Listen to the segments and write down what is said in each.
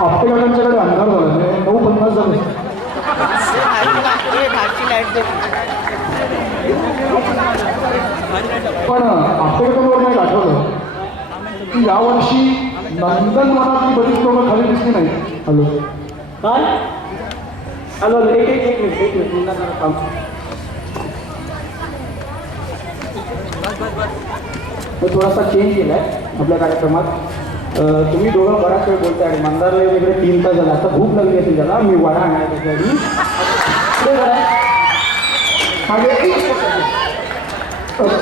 आपल्याकडे अंधार झाला 9:50 झाले. पण आपल्याकडे नाही आठवलं की यावर्षी नंदनवनातली बरीच लोकं खाली दिसली नाही. हॅलो काय हॅलो एक मिनिट काम. थोडासा चेंज केला आहे आपल्या कार्यक्रमात. तुम्ही दोघं बराच वेळ बोलताय आणि मंदारला वगैरे 3 तास झाला. आता भूक लागली असेल त्याला. मी वडा आणायला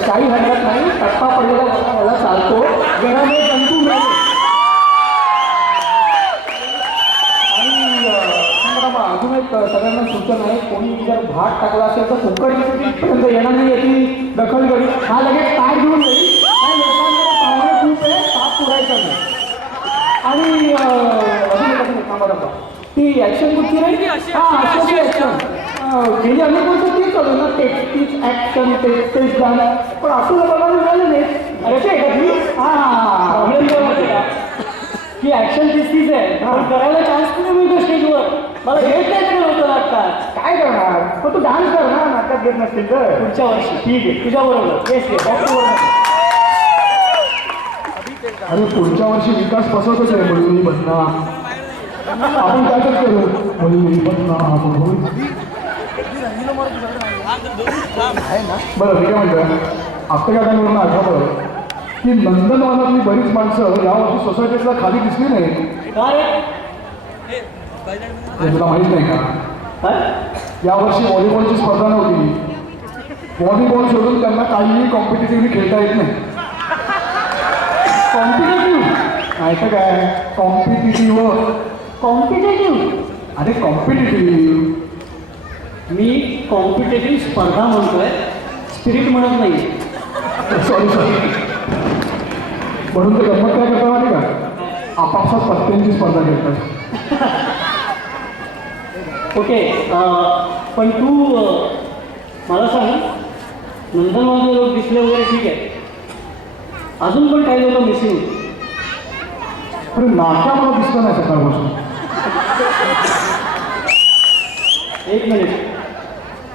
काही हरकत नाही. टप्पा पडलेला वडा मला चालतो. घरामध्ये जंतू मिळतो. अजून एक सगळ्यांना सूचना आहे, कोणी जर भात टाकला असेल तर कुकरपर्यंत येणार नाही याची दखल घ्यावी. हा लगेच ताट घेऊन जाईल. काय लोकांमध्ये पाहुणे खूप आहे, ताट पुरायचं नाही. आणि अजून ती ॲक्शन कुठची राहील? हां अशी ॲक्शन गेली आम्ही बोलतो तीच चालू ना, तीच ॲक्शन तेच गाणं. पण आपल्याला बघायला मिळालं नाही. अरे ते का ती हां की ॲक्शन तीच आहे. करायला चान्स कुठे मिळतो स्टेजवर? मला घेत नाही तुम्ही होतं नाटकात. काय करणार? पण तू डान्स कर ना, नाटकात घेत नसतील तर. पुढच्या वर्षी ठीक आहे तुझ्याबरोबर. येस अरे पुढच्या वर्षी विकास फसवतच आहे. मुली बदना आपण त्यातच करू. मुली बदना बरं मी काय म्हणतोय, आपल्या गाड्यांवरून आठवलं की नंदनवनातली बरीच माणसं यावर्षी सोसायटीतला खाली दिसली नाही. तुला माहित नाही का? यावर्षी व्हॉलीबॉलची स्पर्धा नव्हती. व्हॉलीबॉल सोडून त्यांना काहीही कॉम्पिटिटिव्हली खेळता येत नाही. कॉम्पिटेटिव्ह नाही तर काय? कॉम्पिटिटिव्ह अरे कॉम्पिटिटिव्ह. मी कॉम्पिटेटिव्ह स्पर्धा म्हणतोय, स्पिरिट म्हणत नाही. सॉरी म्हणून ते गंमत काय करता माहिती का? आपापसात पत्त्यांची स्पर्धा घेतात. ओके पण तू मला सांग, नंदनवनातले लोक दिसले वगैरे ठीक आहे, अजून पण काही लोक मिसिंग होते. अरे नाका मला दिसलं नाही सकाळपासून. एक मिनिट,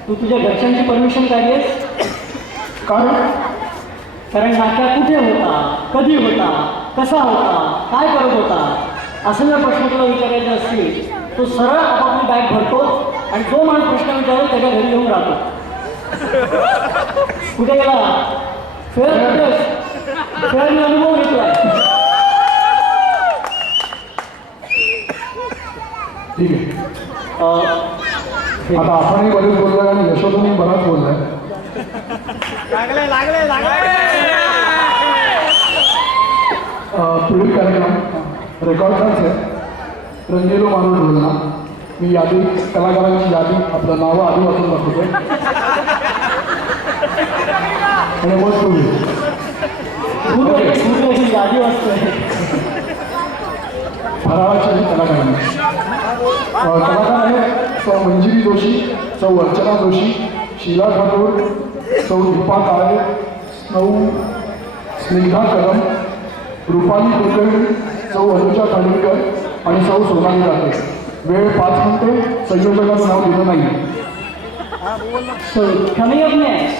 तू तुझ्या घरच्यांची परमिशन काढलीस? कारण नाक्या कुठे होता, कधी होता, कसा होता, काय करत होता असं जर प्रश्न तुला विचारायचे असतील तो सरळ आपापली बॅग भरतो आणि जो माणूस प्रश्न विचारतो त्याच्या घरी येऊन राहतो. कुठे गेला? फेअर मी अनुभव घेतला. ठीक आहे, आता आपणही बरेच बोललोय आणि यशोधनही बराच बोललाय. पुढील कार्यक्रम रेकॉर्ड आहे रंगेलो मारो ढोलना. मी यादी कलाकारांची यादी आपलं नावं आधी वाचून दाखवतोय आणि मग तुम्ही यादी वाचतोय. फराळाची कलाकारांनी कलाकार आहेत सौ मंजिरी जोशी, सौ अर्चना जोशी, शीला ठाकूर, सौ दीपा काळे, सौ स्निग्धा कदम, रुपाली कुलकर्णी, सौ अनुजा खांडेकर आणि सौ सोनाली राठे. वेळ 5 मिनिटे. संयोजकाचं नाव दिलं नाही. So coming up next,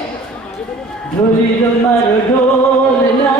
ढोली ढोल मारो ढोलना